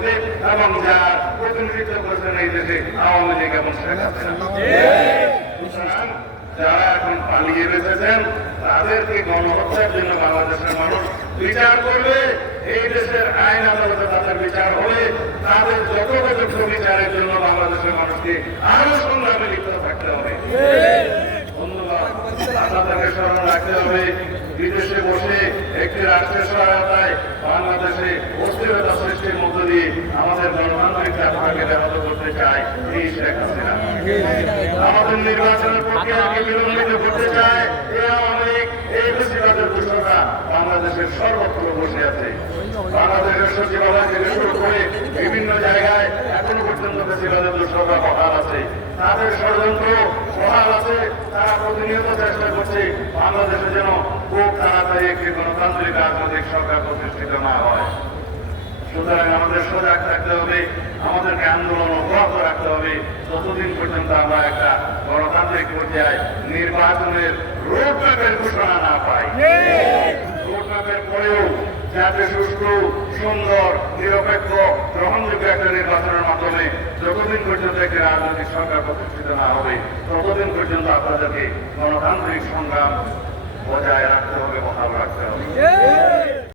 করেছে এবং যার প্রতিনিধিত্ব করেছেন এই দেশে আওয়ামী লীগ এবং শেখ হাসিনা। সুতরাং যারা এখন পালিয়ে বেঁচেছেন তাদেরকে গণহত্যার জন্য বাংলাদেশের মানুষ বিচার করবে। এই দেশের আইন আদালতে তাদের বিচার হলে তাদের যথোপযুক্ত বিচারের জন্য বাংলাদেশের মানুষকে আরো সংগ্রামে লিপ্ত থাকতে হবে। ধন্যবাদ। আপনাদেরকে স্মরণ রাখতে হবে, বিদেশে বসে একটি রাষ্ট্রের সহায়তায় বাংলাদেশে অস্থিরতা সৃষ্টির মধ্য দিয়ে আমাদের গণতান্ত্রিক যাত্রাকে ব্যাহত করতে চায় এই শেখ হাসিনা। আমাদের নির্বাচনের প্রক্রিয়াকে বিলম্বিত করতে চায় এই আওয়ামী লীগ। এই বেশিরভাগের দূষণরা বাংলাদেশের সর্বত্র বসে আছে। বাংলাদেশের সচিবালয় থেকে শুরু করে বিভিন্ন জায়গায় এখনো পর্যন্ত বেশিরভাগের দূষণরা বহাল আছে, তাদের ষড়যন্ত্র বহাল আছে। তারা প্রতিনিয়ত চেষ্টা করছে বাংলাদেশে যেন খুব তাড়াতাড়ি একটি গণতান্ত্রিক রাজনৈতিক সরকার প্রতিষ্ঠিত না হয়। সুতরাং আমাদের সজাগ থাকতে হবে, আমাদেরকে আন্দোলন অব্যাহত রাখতে হবে যতদিন পর্যন্ত আমরা একটা গণতান্ত্রিক পর্যায়ে নির্বাচনের রোডম্যাপের ঘোষণা না পাই। রোডম্যাপের পরেও যাতে সুষ্ঠু, সুন্দর, নিরপেক্ষ, গ্রহণযোগ্য একটা নির্বাচনের মাধ্যমে যতদিন পর্যন্ত একটি রাজনৈতিক সরকার প্রতিষ্ঠিত না হবে ততদিন পর্যন্ত আপনাদেরকে গণতান্ত্রিক সংগ্রাম বজায় রাখতে হবে, বহাল রাখতে হবে।